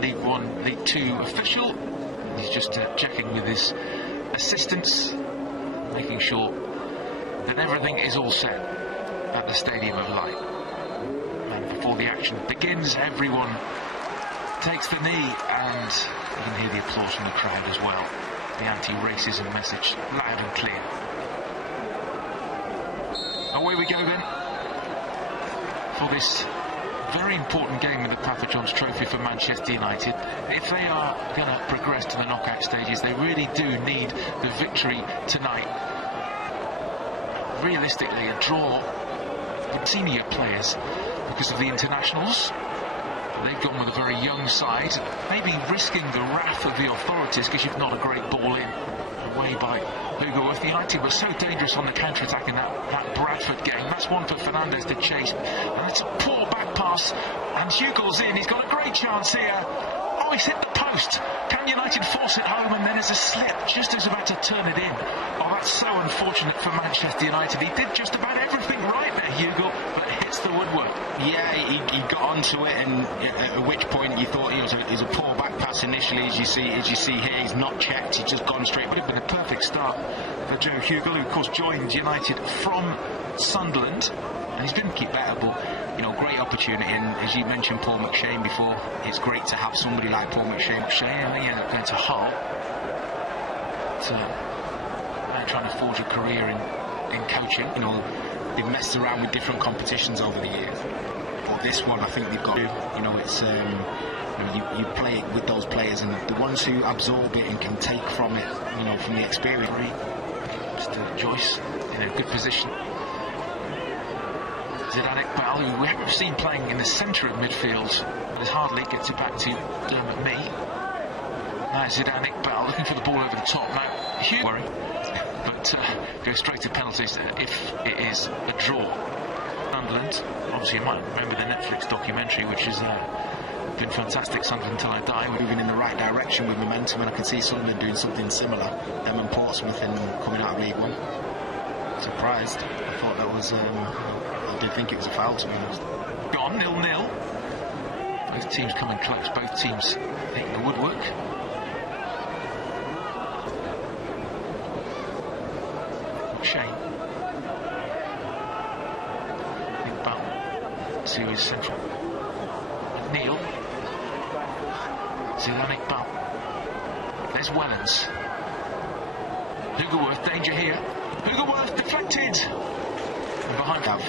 League One, League Two official. He's just checking with his assistants, making sure that everything is all set at the Stadium of Light. And before the action begins, everyone takes the knee, and you can hear the applause from the crowd as well. The anti-racism message loud and clear. Away we go then for this very important game in the Papa John's Trophy for Manchester United. If they are going to progress to the knockout stages, they really do need the victory tonight. Realistically, a draw with senior players because of the internationals. They've gone with a very young side, maybe risking the wrath of the authorities because you've not a great ball in. Away by Hugo Worth. United were so dangerous on the counter-attack in that Bradford game. That's one for Fernandes to chase. And it's a poor back pass. And Hugo's in. He's got a great chance here. Oh, he's hit the post. Can United force it home? And then there's a slip just as about to turn it in. Oh, that's so unfortunate for Manchester United. He did just about everything right there, Hugo, but hits the woodwork. Yeah, he got onto it, and at which point you thought it was a poor back pass initially, as you see here. He's not checked, he's just gone straight. Would have been a perfect start for Joe Hugo, who of course joined United from Sunderland, and he's been keep better, but great opportunity. And as you mentioned Paul McShane before, it's great to have somebody like Paul McShane. Going to Hull, trying to forge a career in coaching. They've messed around with different competitions over the years, but this one I think they've got to. It's you play it with those players, and the ones who absorb it and can take from it, from the experience. Still Joyce in a good position. Zidane Iqbal, who we haven't seen playing in the centre of midfield, but hardly gets it back to Dermot Mee. Now Zidane Iqbal looking for the ball over the top. Now huge worry, but goes straight to penalties if it is a draw. Sunderland, obviously you might remember the Netflix documentary, which has been fantastic. Sunderland Until I Die. We're moving in the right direction with momentum, and I can see Sunderland doing something similar. Them and Portsmouth coming out of League One. Surprised. I thought that was. I did think it was a foul, to be honest. Gone 0-0. Both teams coming close. Both teams hitting the woodwork. Shane. Iqbal. Series central. Neil. Zidane Iqbal. There's Wellens. Hugo Worth, danger here. Hugo Worth deflected. And behind have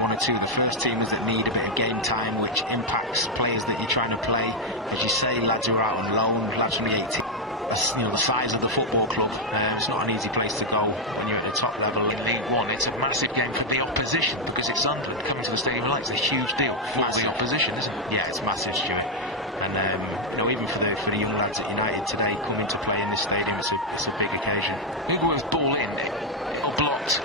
one or two of the first teamers that need a bit of game time, which impacts players that you're trying to play. As you say, lads who are out on loan, lads from the 18. The size of the football club, it's not an easy place to go when you're at the top level in League One. It's a massive game for the opposition because it's Sunderland coming to the Stadium of Light. It's a huge deal for the opposition, isn't it? Yeah, it's massive, Stuart. And even for the young lads at United today coming to play in this stadium, it's a big occasion. Hugo's ball in, blocked,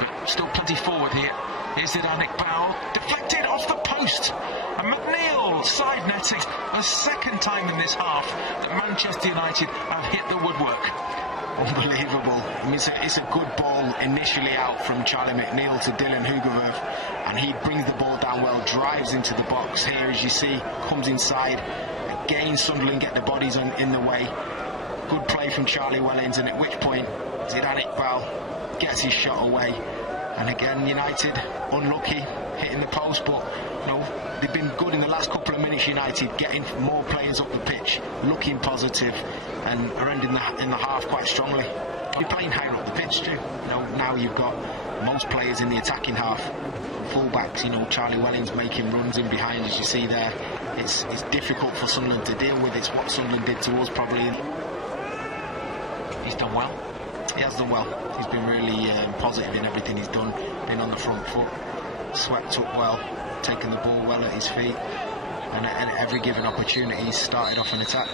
but still plenty forward here. Here's Zidane Iqbal, deflected off the post, and McNeil side netting. The second time in this half that Manchester United have hit the woodwork. Unbelievable. I mean, it's a good ball initially out from Charlie McNeil to Dylan Hugoverf, and he brings the ball down well, drives into the box. Here, as you see, comes inside. Again, Sunderland get the bodies in the way. Good play from Charlie Wellington, at which point Zidane Iqbal gets his shot away. And again, United unlucky, hitting the post, but they've been good in the last couple of minutes. United getting more players up the pitch, looking positive, and are ending in the half quite strongly. You're playing higher up the pitch too. Now you've got most players in the attacking half, fullbacks. Charlie Welling's making runs in behind, as you see there. It's difficult for Sunderland to deal with. It's what Sunderland did to us probably. He's done well. He has done well. He's been really positive in everything he's done. Been on the front foot, swept up well, taken the ball well at his feet, and at every given opportunity he's started off an attack.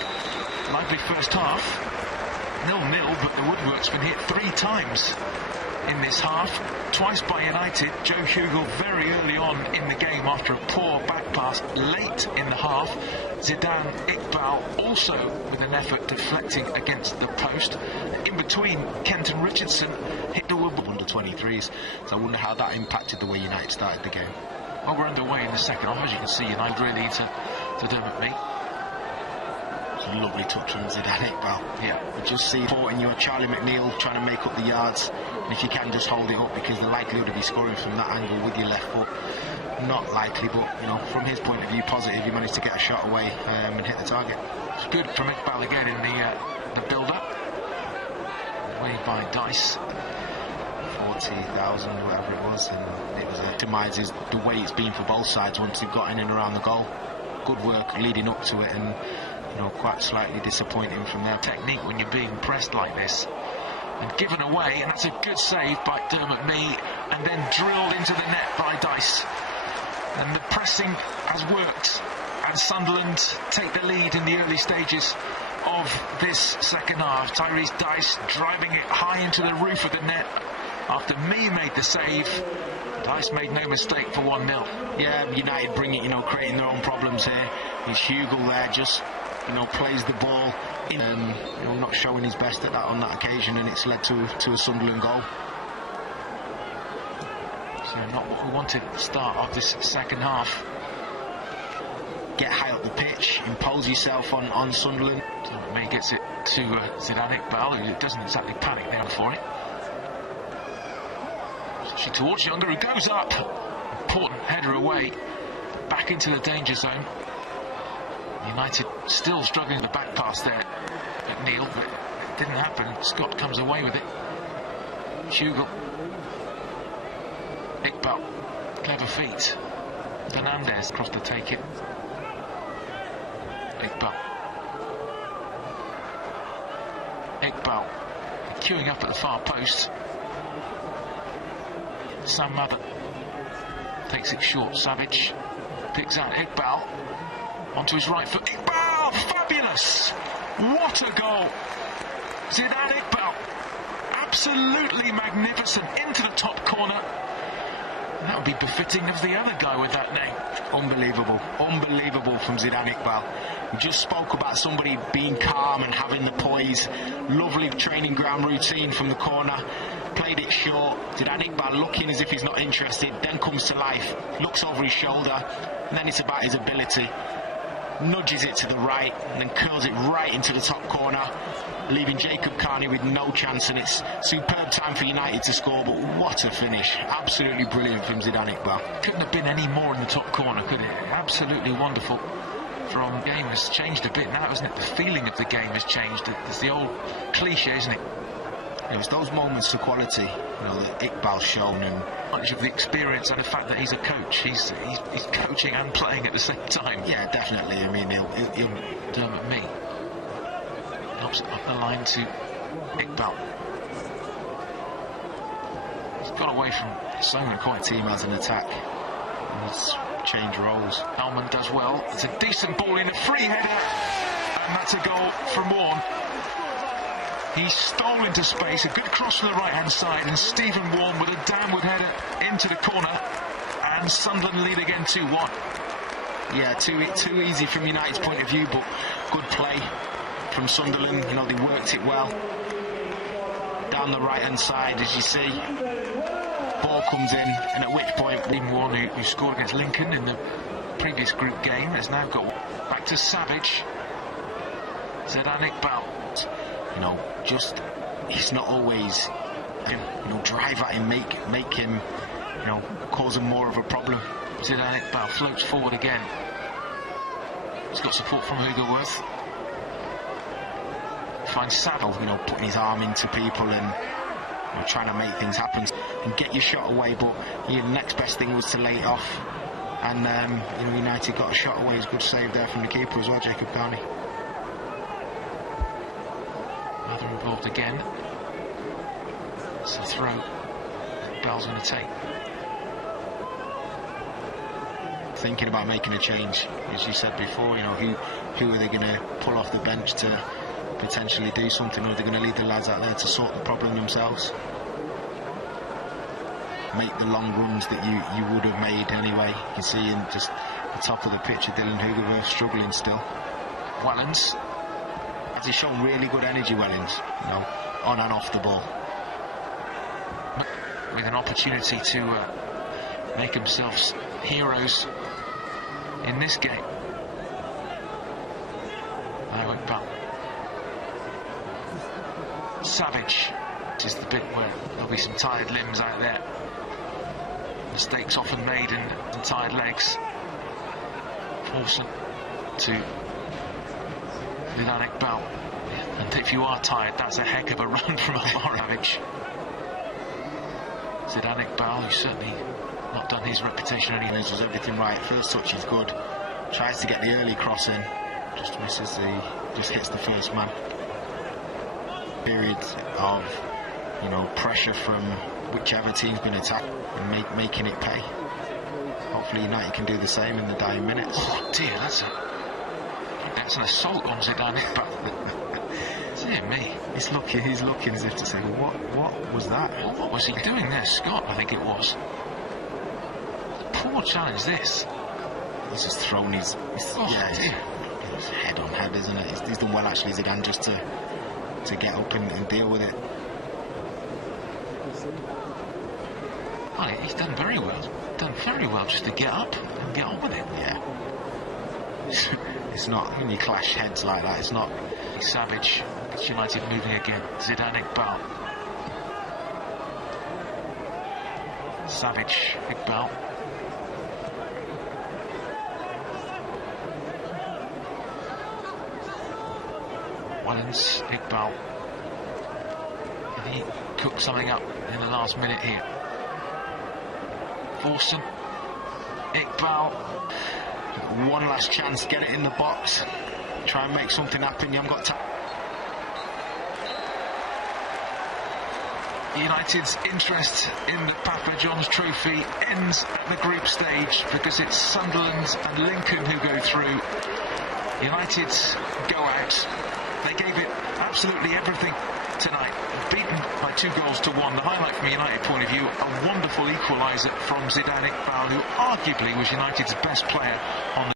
Lively first half, 0-0, but the woodwork's been hit 3 times in this half, twice by United. Joe Hugo very early on in the game after a poor back pass late in the half. Zidane Iqbal also with an effort deflecting against the post. In between, Kenton Richardson hit the woodwork. Under 23s, so I wonder how that impacted the way United started the game. Well, we're underway in the second half, as you can see. United really to Dermot Mee. Lovely touch from Zidane Iqbal. Yeah. You just see supporting your Charlie McNeil trying to make up the yards, and if you can just hold it up, because the likelihood of you scoring from that angle with your left foot, not likely, but you know, from his point of view, positive. You managed to get a shot away and hit the target. It's good from Iqbal again in the build-up. Way by Dice. 40,000, whatever it was, and it was optimises the way it's been for both sides once they've got in and around the goal. Good work leading up to it, and you know, quite slightly disappointing from their technique when you're being pressed like this and given away, and that's a good save by Dermot Mee, and then drilled into the net by Dice. And the pressing has worked, and Sunderland take the lead in the early stages of this second half. Tyrese Dice driving it high into the roof of the net after Mee made the save. Dice made no mistake for 1-0. Yeah, United bring it, you know, creating their own problems here. It's Hugill there, just, you know, plays the ball in, you know, not showing his best at that on that occasion, and it's led to a Sunderland goal. So not what we wanted at the start of this second half. Get high up the pitch, impose yourself on Sunderland. So Mee gets it to Zidane Iqbal, who doesn't exactly panic there for it. She towards Younger, who goes up. Important header away, back into the danger zone. United still struggling with the back pass there at Neil, but it didn't happen. Scott comes away with it. Hugill. Iqbal. Clever feet. Fernandez across to take it. Iqbal. Iqbal queuing up at the far post. Sam Mather takes it short. Savage picks out Iqbal onto his right foot. Iqbal! Fabulous! What a goal! Zidane Iqbal, absolutely magnificent, into the top corner. That would be befitting of the other guy with that name. Unbelievable, unbelievable from Zidane Iqbal. We just spoke about somebody being calm and having the poise. Lovely training ground routine from the corner. Played it short. Zidane Iqbal looking as if he's not interested, then comes to life, looks over his shoulder, and then it's about his ability. Nudges it to the right and then curls it right into the top corner, leaving Jacob Carney with no chance, and it's superb time for United to score, but what a finish. Absolutely brilliant from Zidane Iqbal. Couldn't have been any more in the top corner, could it? Absolutely wonderful. From game has changed a bit now, isn't it? The feeling of the game has changed. It's the old cliche, isn't it? It was those moments of quality, you know, that Iqbal's shown, and much of the experience and the fact that he's a coach. He's coaching and playing at the same time. Yeah, definitely. I mean, he'll Dermot Mee helps up the line to Iqbal. He's got away from Simon quite. Team has an attack. Let's change roles. Alman does well. It's a decent ball in, a free header, and that's a goal from Warne. He stole into space, a good cross from the right-hand side, and Stephen Warne with a downward header into the corner, and Sunderland lead again 2-1. Yeah, too easy from United's point of view, but good play from Sunderland. You know, they worked it well. Down the right-hand side, as you see. Ball comes in, and at which point Warne, who scored against Lincoln in the previous group game, has now got back to Savage. Zidane Iqbal. You know, just, it's not always, you know, drive at him, make him, you know, cause him more of a problem. Zidane Iqbal floats forward again. He's got support from Hugerworth. Finds Saddle, you know, putting his arm into people and, you know, trying to make things happen and get your shot away, but the next best thing was to lay it off. And, you know, United got a shot away. It's a good save there from the keeper as well, Jacob Carney. Involved again. It's a throw. Bell's going to take. Thinking about making a change, as you said before. You know, who are they going to pull off the bench to potentially do something, or are they going to leave the lads out there to sort the problem themselves? Make the long runs that you would have made anyway. You can see in just the top of the picture, Dylan Hugerworth struggling still. Wellens. He's shown really good energy, Wellens, you know, on and off the ball. With an opportunity to make themselves heroes in this game. Now Iqbal. Savage. This is the bit where there'll be some tired limbs out there. Mistakes often made in tired legs. Forcing to Zidane Iqbal. And if you are tired, that's a heck of a run from Savage. Zidane Iqbal, who's certainly not done his reputation any. Does everything right. First touch is good. Tries to get the early cross in. Just misses just hits the first man. Period of, pressure from whichever team's been attacked and making it pay. Hopefully United can do the same in the dying minutes. Oh dear, that's an assault on Zidane Iqbal. Dear me. He's looking as if to say, well, what was that? Well, what was he doing there? Scott, I think it was. Poor challenge this. He's just thrown his head on head, isn't it? He's done well actually, Zidane, just to get up and deal with it. Oh, he's done very well. Done very well just to get up and get on with it. Yeah. It's not, when you clash heads like that, it's not. Savage. It's United moving again. Zidane Iqbal. Savage, Iqbal. Wallens, Iqbal. Can he cook something up in the last minute here? Forsen, Iqbal. One last chance, get it in the box. Try and make something happen. You haven't got time. United's interest in the Papa John's Trophy ends at the group stage because it's Sunderland and Lincoln who go through. United go out. They gave it absolutely everything tonight, beaten by 2-1. The highlight from a United point of view, a wonderful equaliser from Zidane Iqbal, who arguably was United's best player on the